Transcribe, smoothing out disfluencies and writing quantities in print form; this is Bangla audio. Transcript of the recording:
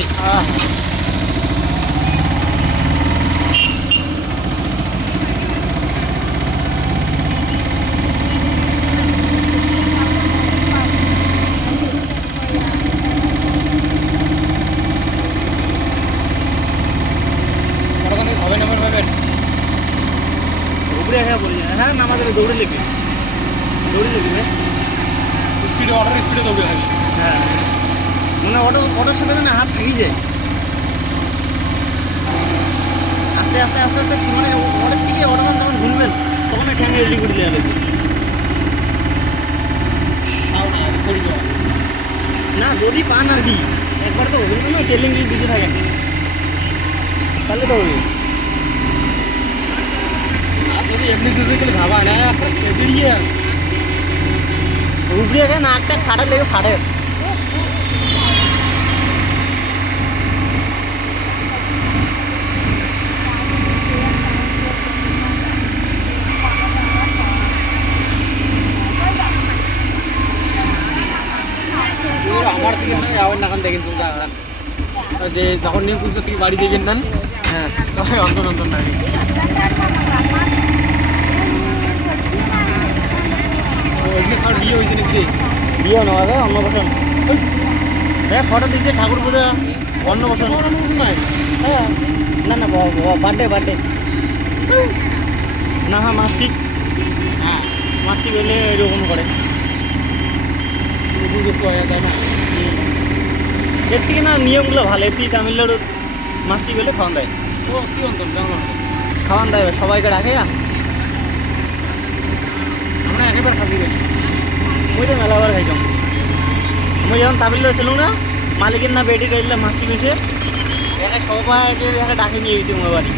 একটাই। হবে নাম্বার পাবেন উপরে হ্যাঁ বলি, হ্যাঁ নামা দেবে, দৌড়ে লেগে ভাই। স্পিডে অটোর স্পিডে দৌড়ে থাকে। হ্যাঁ মানে অটোর সাথে না হাত থাকি যায়। আস্তে আস্তে আস্তে আস্তে মানে অটোর দিকে অটোটা যখন ঘুরবেন তখন ঠ্যাঙে রেডি করে দেওয়া লাগবে। না যদি পান আর কি একবার তো হবে না, টেলিং যদি দিতে থাকেন তাহলে তো হবে। আর যদি এমনি শুধু গেলে ভাবা না বেরিয়ে উপরে গেলে নাকটা ফাটা লেগে ফাটে। আমার থেকে না আবার নাকান দেখেন যে যখন নিউ পুজো থেকে বাড়ি দেখেন দেন। হ্যাঁ তখন অন্তর অন্তর না সব বিয়ে হয়েছে নাকি? বিয়ে নেওয়া যায় অন্নপ্রাশন। হ্যাঁ ফটো দিচ্ছে ঠাকুর পূজা অন্নপ্রাশন। হ্যাঁ না না বার্থডে না, হ্যাঁ মাসিক, হ্যাঁ মাসিক হলে এরকম করে। পুজো পাওয়া যায় না। এর থেকে না নিয়মগুলো ভালো। এর থেকে তামিলনাড়ু মাসিক হলে খাওয়ান দেয়। ও কি অন্তর বাংলা খাওয়ান দেয় সবাইকে ডাকে। আমরা একেবারে ফাঁসি গেছি। ওই তো মেলাবার খাইতাম। আমি যখন তামিলনাড়ু ছিলাম না, মালিকের না বেটি গাইলে মাসিক হয়েছে, একা সবাইকে ডাকে নিয়ে গেছি আমার বাড়ি।